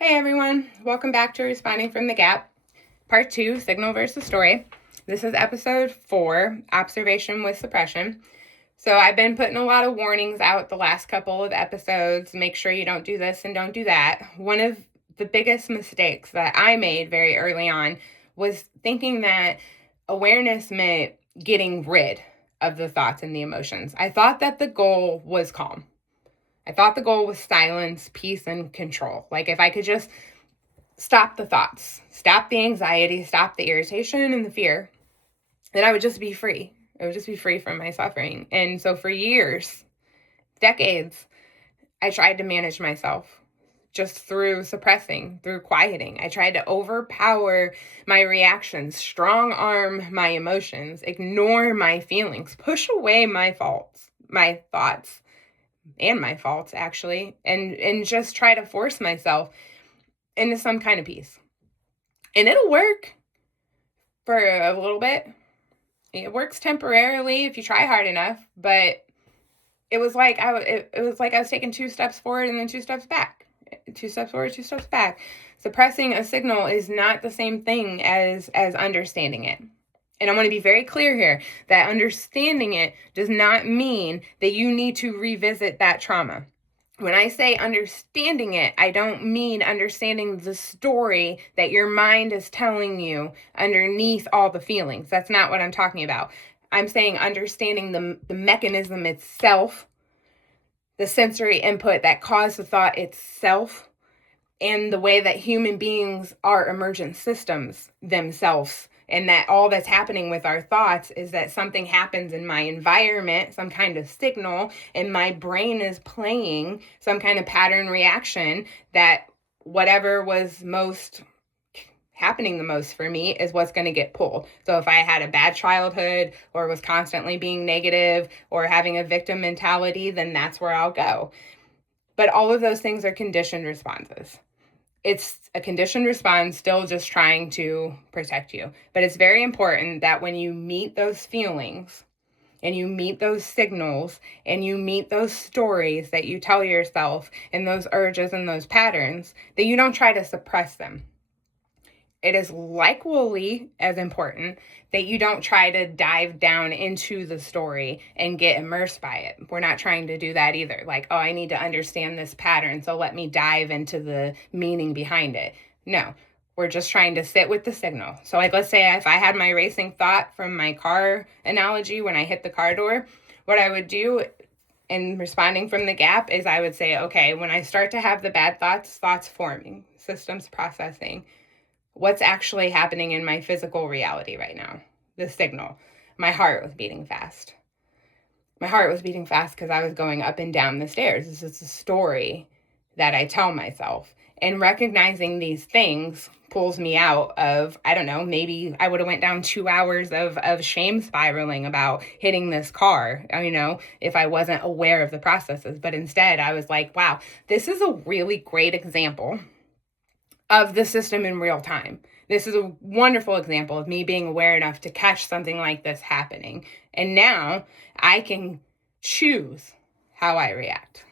Hey everyone, welcome back to Responding from the Gap, Part 2, Signal versus Story. This is Episode 4, Observation with Suppression. So I've been putting a lot of warnings out the last couple of episodes. Make sure you don't do this and don't do that. One of the biggest mistakes that I made very early on was thinking that awareness meant getting rid of the thoughts and the emotions. I thought that the goal was calm. I thought the goal was silence, peace, and control. Like if I could just stop the thoughts, stop the anxiety, stop the irritation and the fear, then I would just be free. I would just be free from my suffering. And so for years, decades, I tried to manage myself just through suppressing, through quieting. I tried to overpower my reactions, strong arm my emotions, ignore my feelings, push away my faults, my thoughts, and my faults actually, and just try to force myself into some kind of peace. And it'll work for a little bit. It works temporarily if you try hard enough, but it was like I was taking 2 steps forward and then 2 steps back. 2 steps forward, 2 steps back. Suppressing a signal is not the same thing as understanding it. And I want to be very clear here that understanding it does not mean that you need to revisit that trauma. When I say understanding it, I don't mean understanding the story that your mind is telling you underneath all the feelings. That's not what I'm talking about. I'm saying understanding the mechanism itself, the sensory input that caused the thought itself, and the way that human beings are emergent systems themselves. And that all that's happening with our thoughts is that something happens in my environment, some kind of signal, and my brain is playing some kind of pattern reaction that whatever was most happening the most for me is what's going to get pulled. So if I had a bad childhood or was constantly being negative or having a victim mentality, then that's where I'll go. But all of those things are conditioned responses. It's a conditioned response, still just trying to protect you. But it's very important that when you meet those feelings and you meet those signals and you meet those stories that you tell yourself and those urges and those patterns, that you don't try to suppress them. It is likewise as important that you don't try to dive down into the story and get immersed by it. We're not trying to do that either. Like, oh, I need to understand this pattern, so let me dive into the meaning behind it. No, we're just trying to sit with the signal. So like, let's say if I had my racing thought from my car analogy when I hit the car door, what I would do in responding from the gap is I would say, okay, when I start to have the bad thoughts forming, systems processing, what's actually happening in my physical reality right now? The signal. My heart was beating fast. My heart was beating fast because I was going up and down the stairs. This is a story that I tell myself. And recognizing these things pulls me out of, I don't know, maybe I would have went down 2 hours of shame spiraling about hitting this car, if I wasn't aware of the processes. But instead, I was like, wow, this is a really great example of the system in real time. This is a wonderful example of me being aware enough to catch something like this happening. And now I can choose how I react.